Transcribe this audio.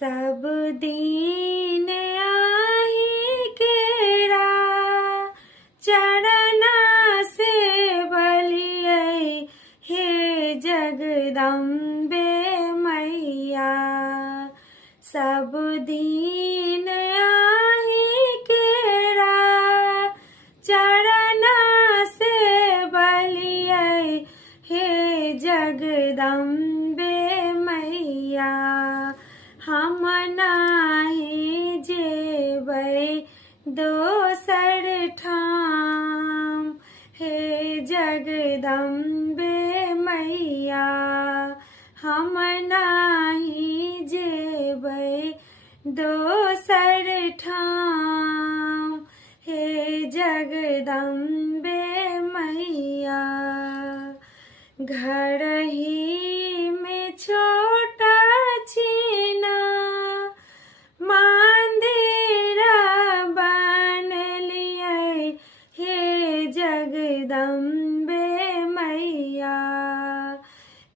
सब दीन आही केरा चरणा से बलियै हे जगदम्बे मैया। सब दीन आही केरा चरणा से बलियै हे जगदम्बे मैया। हम नाही जेबै दोसर ठाम हे जगदम्बे मैया। हम नाही जेबै दोसर ठाम हे जगदम्बे मैया। घर ही में छोटा छीना मंदिर बनलियै हे जगदम्बे मैया।